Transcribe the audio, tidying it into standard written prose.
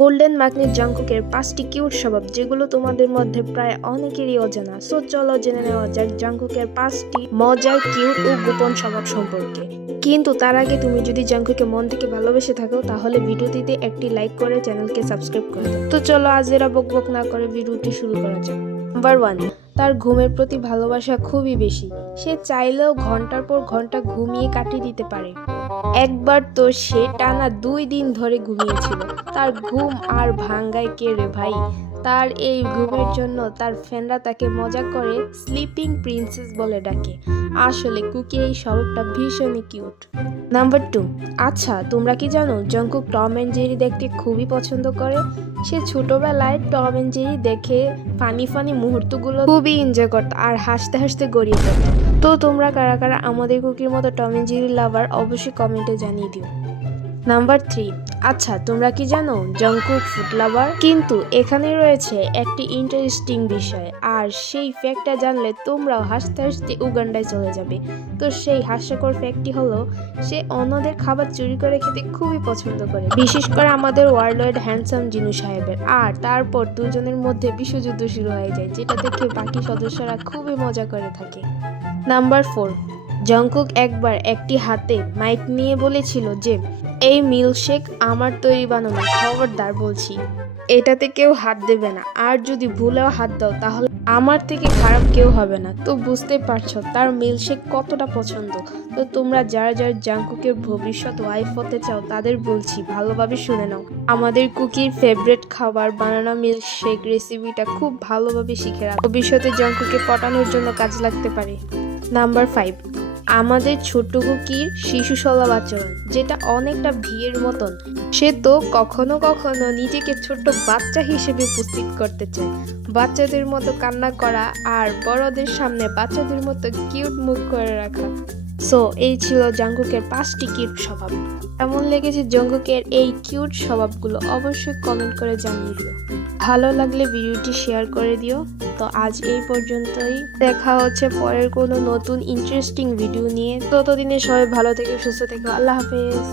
Golden magnet জাংকুকের 5টি cute স্বভাব যেগুলো তোমাদের মধ্যে প্রায় অনেকেরই অজানা। সো চলো জেনে নেওয়া যাক জাংকুকের 5টি মজার, কিউট ও গোপন স্বভাব সম্পর্কে। কিন্তু তার আগে তুমি যদি জাংকুকে মন থেকে ভালোবেসে থাকো তাহলে ভিডিওটিতে একটি লাইক করে চ্যানেলকে সাবস্ক্রাইব করে দাও। তো চলো আজ এরা বকবক না করে ভিডিওটি শুরু করা যাক। নাম্বার 1, তার ঘুমের প্রতি ভালোবাসা খুবই বেশি। সে চাইলেও ঘন্টার পর ঘন্টা ঘুমিয়ে কাটিয়ে দিতে পারে। একবার তো সে টানা 2 দিন ধরে ঘুমিয়েছিল। তার ঘুম আর ভাঙ্গায় কে রে ভাই। তার এই ঘুমের জন্য তার ফ্যানরা তাকে মজা করে স্লিপিং প্রিন্সেস বলে ডাকে। আসলে কুকি এই স্বভাবটা ভীষণই কিউট। নাম্বার 2, আচ্ছা তোমরা কি জানো জাংকুক টম এন্ড জেরি দেখতে খুবই পছন্দ করে। সে ছোটবেলায় টম এন্ড জেরি দেখে ফানি মুহূর্তগুলো খুবই এনজয় করত আর হাসতে হাসতে গড়িয়ে যেত। তো তোমরা কারা কারা আমাদের কুকির মতো টম এন্ড জেরি লাভার অবশ্যই কমেন্টে জানিয়ে দিও। নাম্বার 3, আচ্ছা তোমরা কি জানো জাংকুক ফুড লাভার। কিন্তু এখানে রয়েছে একটি ইন্টারেস্টিং বিষয়, আর সেই ফ্যাক্টটা জানলে তোমরাও হাসতে হাসতে উগান্ডায় চলে যাবে। তো সেই হাস্যকর ফ্যাক্টটি হলো সে অন্যদের খাবার চুরি করে খেতে খুবই পছন্দ করে, বিশেষ করে আমাদের ওয়ার্ল্ড হ্যান্ডসাম জিনু সাহেবের। আর তারপর দুজনের মধ্যে বিশ্বযুদ্ধ শুরু হয়ে যায়, যেটা দেখে বাকি সদস্যরা খুবই মজা করে থাকে। নাম্বার 4, জাংকুক একবার একটি হাতে মাইক নিয়ে বলেছিল যে এই মিল্কশেক আমার তৈরি বানানো, খবরদার বলছি এটাতে কেউ হাত দেবে না, আর যদি ভুলেও হাত দাও তাহলে আমার থেকে খারাপ কেউ হবে না। তো বুঝতে পারছো তার মিল্কশেক কতটা পছন্দ। তো তোমরা যারা যারা জাংকুকের ভবিষ্যৎ ওয়াইফ হতে চাও তাদের বলছি ভালোভাবে শুনে নাও। আমাদের কুকির ফেভারিট খাবার বানানা মিল্কশেক রেসিপিটা খুব ভালোভাবে শিখে রাখো, ভবিষ্যতে জাংকুকে পটানোর জন্য কাজ লাগতে পারে। নাম্বার 5, আমাদের ছোট্ট কুকির শিশু সুলভ আচরণ, যেটা অনেকটা ভিয়ের মতন। সে তো কখনো কখনো নিজেকে ছোট্ট বাচ্চা হিসেবে উপস্থিত করতে চায়, বাচ্চাদের মতো কান্না করা আর বড়দের সামনে বাচ্চাদের মতো কিউট মুখ করে রাখা। সো এই ছিল জাংকুকের 5টি কিউট স্বভাব। এমন লেগেছে জাংকুকের এই কিউট স্বভাবগুলো অবশ্যই কমেন্ট করে জানিয়ে দিও। ভালো লাগলে ভিডিওটি শেয়ার করে দিও। তো আজ এই পর্যন্তই, দেখা হচ্ছে পরের কোনো নতুন ইন্টারেস্টিং ভিডিও নিয়ে। ততদিনে সবাই ভালো থেকে সুস্থ থেকো। আল্লাহ হাফেজ।